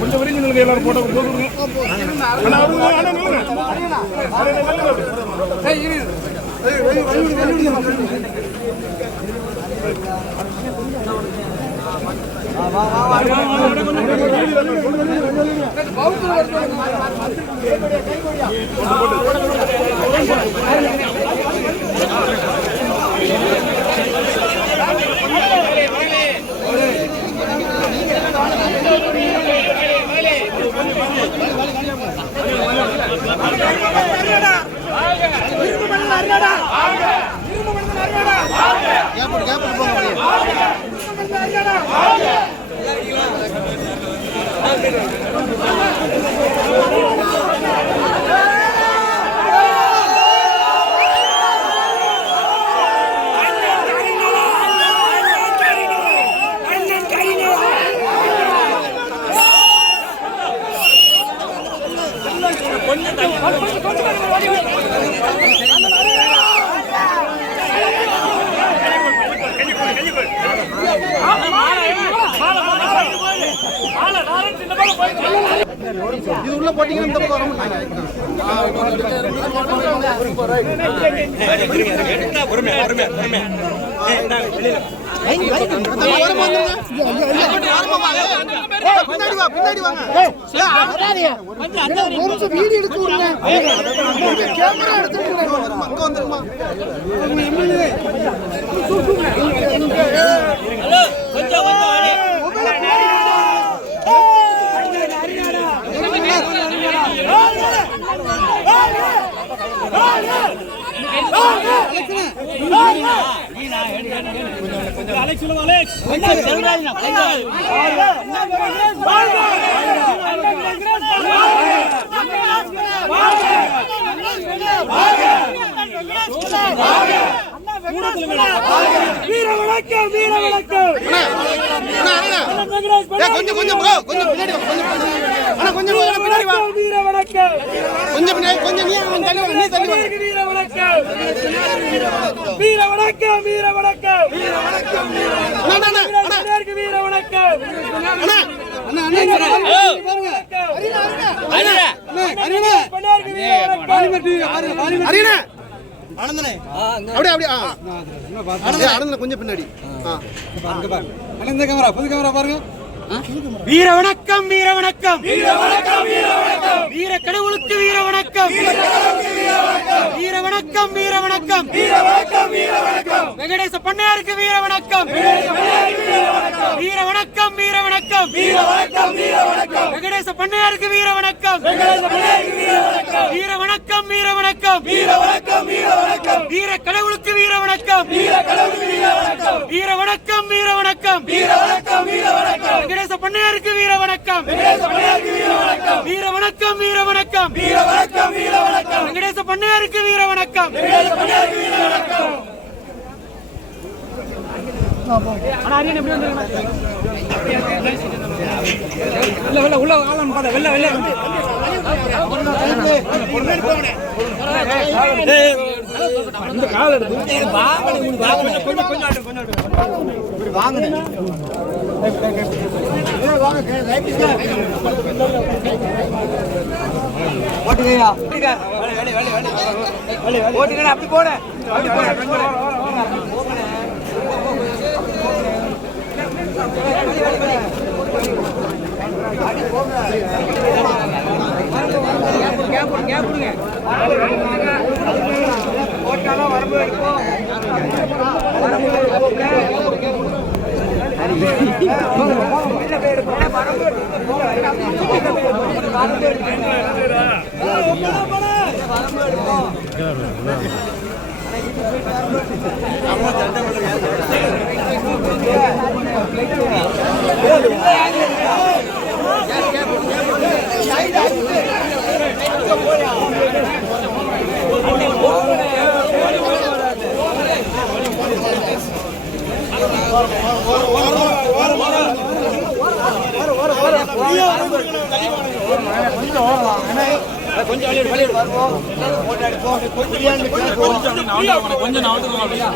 கொஞ்சம் வரைக்கும் எல்லாரும் போட்டோ வா வருங்க இது உள்ள போட்டீங்கன்னா இந்த பக்கம் வர மாட்டாங்க பின்னாடி வா பின்னாடி வாங்க எடுத்து கேமரா எடுத்து அங்க வந்துருமா வீர வணக்கம் வீர வணக்கம் கொஞ்சம் கொஞ்சம் கொஞ்சம் பின்னாடி கொஞ்சம் கொஞ்சம் பின்னாடி வா. கொஞ்சம் பின்னாடி கொஞ்சம் நீ அவன் தள்ளி வா நீ தள்ளி வா வீர வணக்கம் வீர வணக்கம் வீர வணக்கம் வீர வணக்கம் அண்ணா அண்ணா அண்ணா வீரருக்கு வீர வணக்கம் வீர வணக்கம் கொஞ்சம் பின்னாடி வீர வணக்கம் வீர வணக்கம் வீர வணக்கம் வீர வணக்கம் வீர கடவுளுக்கு வீர வணக்கம் வீர வணக்கம் வீர வணக்கம் வீர வணக்கம் வீர வணக்கம் வெங்கடேச பண்ணையாருக்கு வீர வணக்கம். வீர வணக்கம் வீர வணக்கம். வீர வணக்கம் வீர வணக்கம் வெங்கடேச பண்ணையாருக்கு வீர வணக்கம். வீர வணக்கம் வீர வணக்கம். வீர வணக்கம் வீர வணக்கம் வீர கடவுளுக்கு வீர வணக்கம். வீர கடவுளுக்கு வீர வணக்கம் வீர வணக்கம். வீர வணக்கம் வீர வணக்கம் வீர வணக்கம் வெங்கடேச பண்ணையாருக்கு வீர வணக்கம். வெங்கடேச பண்ணையாருக்கு வீர வணக்கம் வீர வணக்கம். வீர வணக்கம் வீர வணக்கம் வீர வணக்கம் வெங்கடேச பண்ணையாருக்கு வீர வணக்கம். வெங்கடேச பண்ணையாருக்கு வீர வணக்கம் அண்ணா அரியன் எப்படி வந்தாங்க வெள்ள வெள்ள போட்டாலும் வரம்பு எடுப்போம் வரம்பு கொஞ்சம் கொஞ்சம்